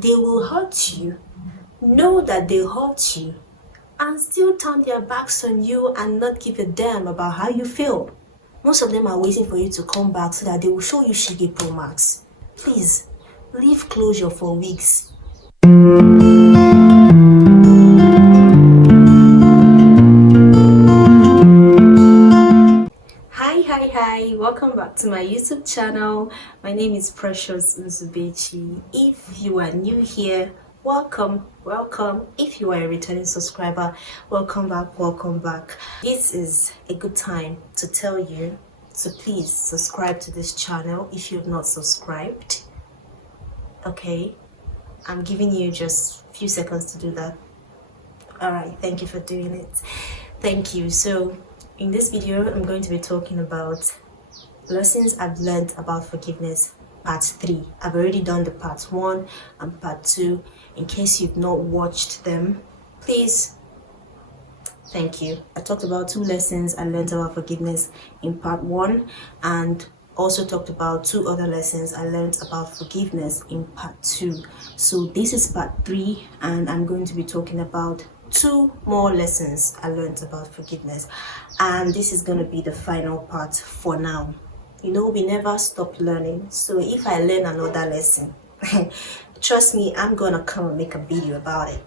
They will hurt you, know that they hurt you, and still turn their backs on you and not give a damn about how you feel. Most of them are waiting for you to come back so that they will show you Shige Pro Max. Please, leave closure for weeks. Hi, welcome back to my YouTube channel. My name is Precious Nzubechi. If you are new here, welcome. If you are a returning subscriber, welcome back. This is a good time to tell you to please subscribe to this channel if you've not subscribed. Okay, I'm giving you just a few seconds to do that. All right, thank you for doing it. Thank you. So in this video, I'm going to be talking about lessons I've learned about forgiveness, part 3. I've already done the part 1 and part 2. In case you've not watched them, please, thank you. I talked about 2 lessons I learned about forgiveness in part 1 and also talked about 2 other lessons I learned about forgiveness in part 2. So this is part 3 and I'm going to be talking about 2 more lessons I learned about forgiveness, and this is going to be the final part for now. You know, we never stop learning, so if I learn another lesson, trust me, I'm gonna come and make a video about it.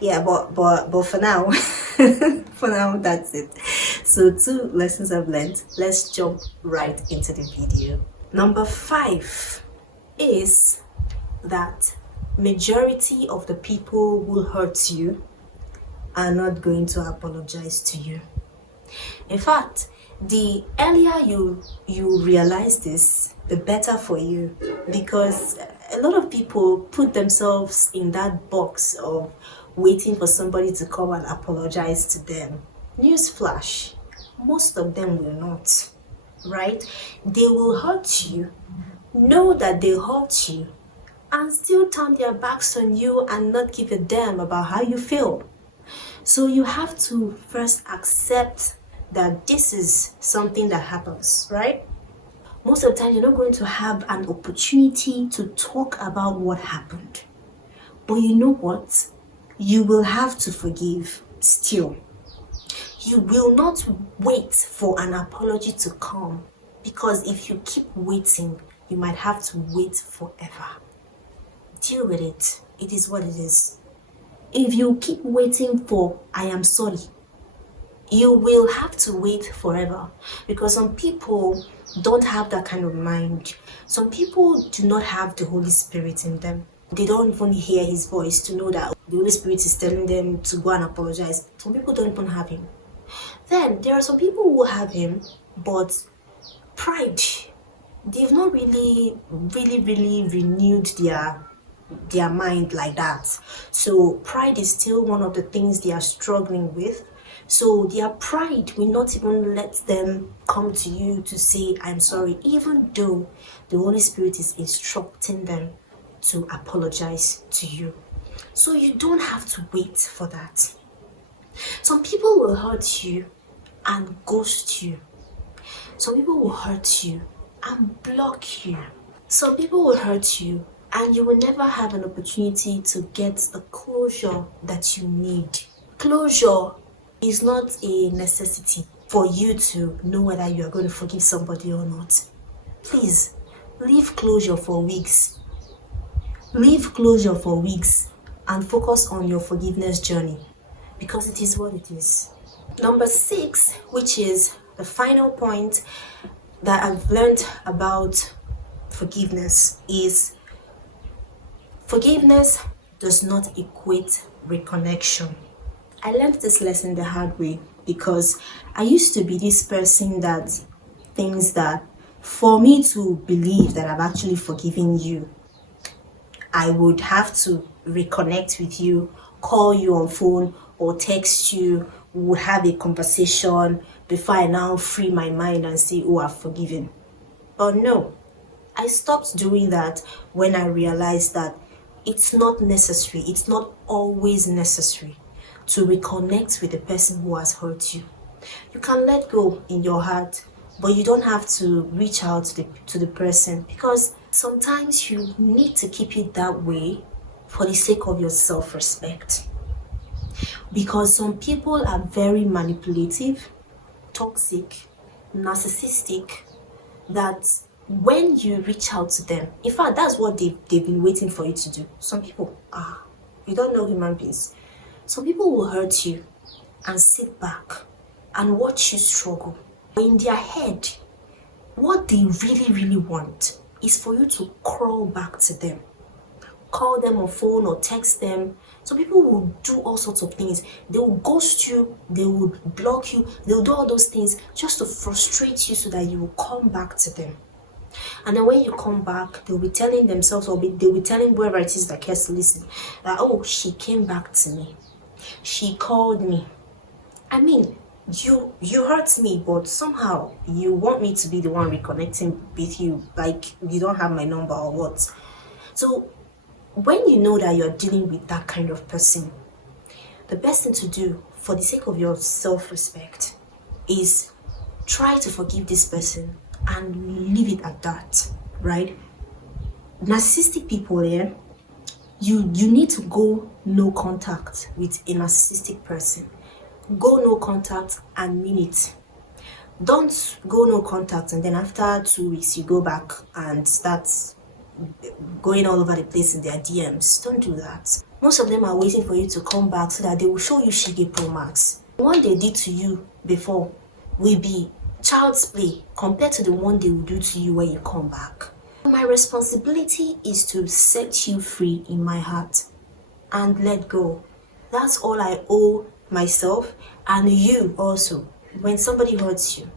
Yeah, but for now for now, that's it. So 2 lessons I've learned. Let's jump right into the video. Number 5 is that majority of the people who hurt you are not going to apologize to you. In fact, the earlier you realize this, the better for you, because a lot of people put themselves in that box of waiting for somebody to come and apologize to them. Newsflash, most of them will not, right? They will hurt you, know that they hurt you, and still turn their backs on you and not give a damn about how you feel. So you have to first accept that this is something that happens, right? Most of the time, you're not going to have an opportunity to talk about what happened. But you know what? You will have to forgive still. You will not wait for an apology to come, because if you keep waiting, you might have to wait forever. Deal with it. It is what it is. If you keep waiting for I am sorry, you will have to wait forever, because some people don't have that kind of mind. Some people do not have the Holy Spirit in them. They don't even hear his voice to know that the Holy Spirit is telling them to go and apologize. Some people don't even have him. Then there are some people who have him, but pride, they've not really renewed their mind like that. So pride is still one of the things they are struggling with. So their pride will not even let them come to you to say I'm sorry, even though the Holy Spirit is instructing them to apologize to you. So you don't have to wait for that. Some people will hurt you and ghost you. Some people will hurt you and block you. Some people will hurt you and you will never have an opportunity to get the closure that you need. Closure is not a necessity for you to know whether you are going to forgive somebody or not. Please, leave closure for weeks. Leave closure for weeks and focus on your forgiveness journey, because it is what it is. Number 6, which is the final point that I've learned about forgiveness, is forgiveness does not equate reconnection. I learned this lesson the hard way, because I used to be this person that thinks that for me to believe that I've actually forgiven you, I would have to reconnect with you, call you on phone or text you, we would have a conversation before I now free my mind and say, oh, I've forgiven. But no, I stopped doing that when I realized that it's not necessary. It's not always necessary to reconnect with the person who has hurt you. You can let go in your heart, but you don't have to reach out to the person, because sometimes you need to keep it that way for the sake of your self-respect. Because some people are very manipulative, toxic, narcissistic, that when you reach out to them, in fact, that's what they've been waiting for you to do. Some people, you don't know human beings. Some people will hurt you and sit back and watch you struggle. In their head, what they really, really want is for you to crawl back to them. Call them on phone or text them. So people will do all sorts of things. They will ghost you, they will block you, they'll do all those things just to frustrate you so that you will come back to them. And then when you come back, they'll be telling themselves, or they'll be telling whoever it is that cares to listen, that, oh, she came back to me. She called me. I mean, you hurt me, but somehow you want me to be the one reconnecting with you, like you don't have my number or what. So when you know that you're dealing with that kind of person, the best thing to do for the sake of your self-respect is try to forgive this person and leave it at that, right? Narcissistic people, you need to go no contact with a narcissistic person. Go no contact and mean it. Don't go no contact and then after 2 weeks you go back and start going all over the place in their DMs. Don't do that. Most of them are waiting for you to come back so that they will show you Shige Pro Max. The one they did to you before will be child's play compared to the one they will do to you when you come back. My responsibility is to set you free in my heart and let go. That's all I owe myself and you also. When somebody hurts you,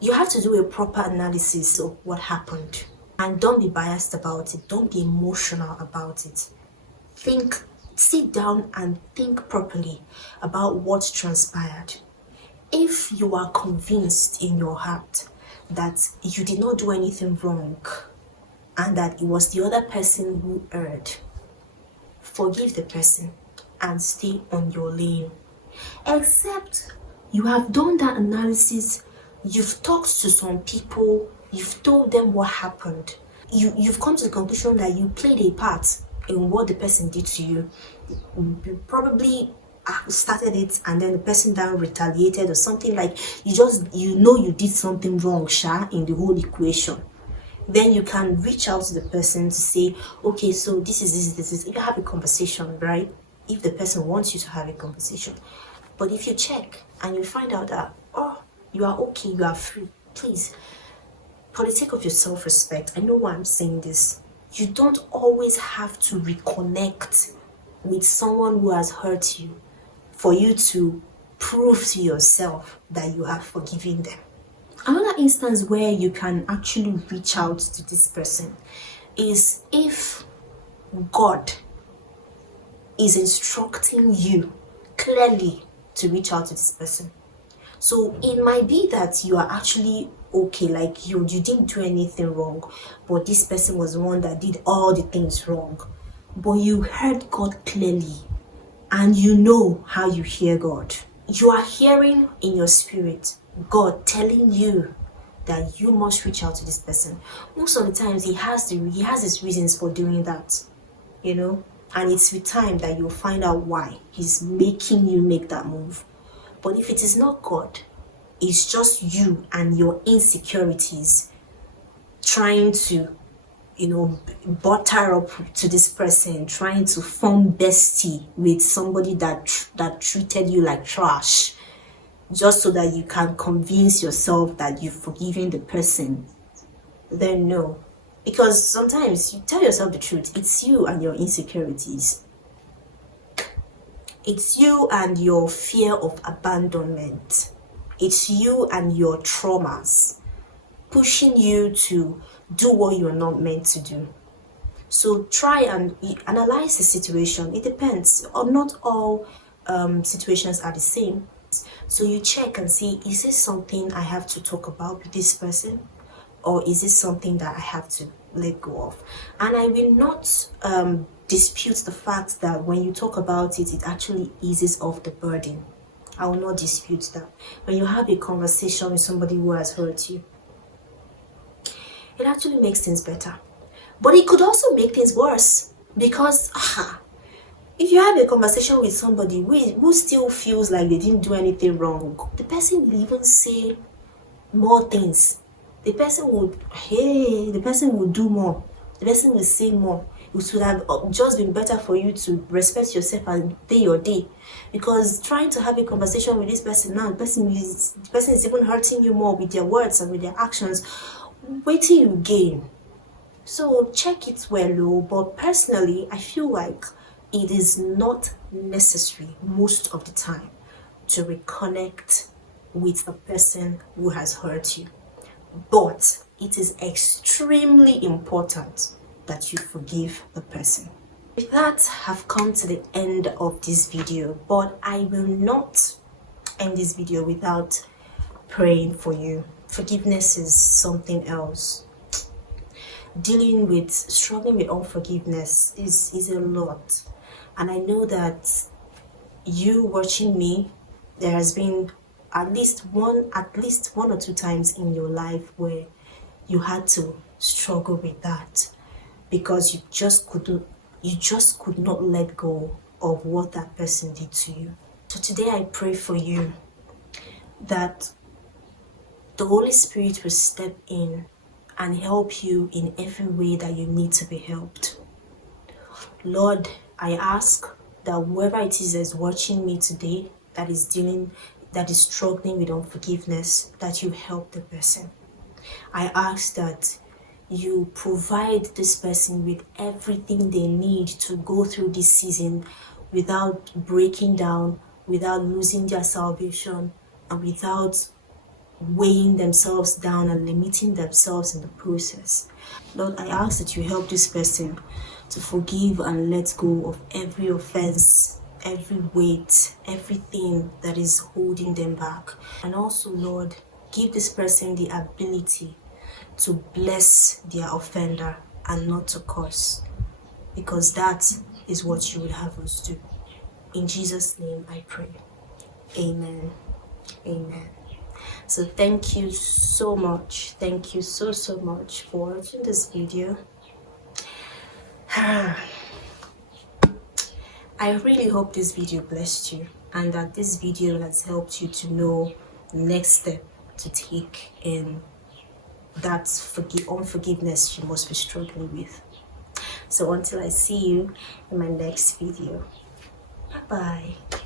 you have to do a proper analysis of what happened. And don't be biased about it. Don't be emotional about it. Sit down and think properly about what transpired. If you are convinced in your heart that you did not do anything wrong and that it was the other person who erred, forgive the person and stay on your lane. Except you have done that analysis, you've talked to some people, you've told them what happened. You've come to the conclusion that you played a part in what the person did to you. You probably started it and then the person then retaliated or something, like you did something wrong, in the whole equation. Then you can reach out to the person to say, okay, so this is. You have a conversation, right? If the person wants you to have a conversation. But if you check and you find out that, you are okay, you are free, please, for the sake of your self-respect, I know why I'm saying this. You don't always have to reconnect with someone who has hurt you for you to prove to yourself that you have forgiven them. Another instance where you can actually reach out to this person is if God is instructing you clearly to reach out to this person. So it might be that you are actually okay, like you didn't do anything wrong, but this person was the one that did all the things wrong. But you heard God clearly, and you know how you hear God. You are hearing in your spirit God telling you that you must reach out to this person. Most of the times he has his reasons for doing that, and it's with time that you'll find out why he's making you make that move. But if it is not God, it's just you and your insecurities trying to, butter up to this person, trying to form bestie with somebody that treated you like trash, just so that you can convince yourself that you've forgiven the person, then no. Because sometimes you tell yourself the truth, it's you and your insecurities. It's you and your fear of abandonment. It's you and your traumas pushing you to do what you're not meant to do. So try and analyze the situation. It depends. Not all situations are the same. So you check and see, is this something I have to talk about with this person? Or is this something that I have to let go of? And I will not dispute the fact that when you talk about it, it actually eases off the burden. I will not dispute that. When you have a conversation with somebody who has hurt you, it actually makes things better. But it could also make things worse, because if you have a conversation with somebody who still feels like they didn't do anything wrong, the person will even say more things. The person would do more. The person will say more. It would have just been better for you to respect yourself and day your day, because trying to have a conversation with this person now, the person is even hurting you more with their words and with their actions. Wait till you gain. So check it well, but personally, I feel like it is not necessary most of the time to reconnect with the person who has hurt you. But it is extremely important that you forgive the person. With that, I've come to the end of this video, but I will not end this video without praying for you. Forgiveness is something else. Struggling with unforgiveness is a lot. And I know that you watching me, there has been at least one or two times in your life where you had to struggle with that, because you just could not let go of what that person did to you. So today I pray for you that the Holy Spirit will step in and help you in every way that you need to be helped. Lord, I ask that whoever it is that is watching me today that is struggling with unforgiveness, that you help the person. I ask that you provide this person with everything they need to go through this season without breaking down, without losing their salvation, and without weighing themselves down and limiting themselves in the process. Lord, I ask that you help this person to forgive and let go of every offense, every weight, everything that is holding them back. And also, Lord, give this person the ability to bless their offender and not to curse, because that is what you would have us do. In Jesus' name I pray. Amen. Amen. So thank you so much. Thank you so much for watching this video. I really hope this video blessed you, and that this video has helped you to know the next step to take in that unforgiveness you must be struggling with. So until I see you in my next video, bye bye.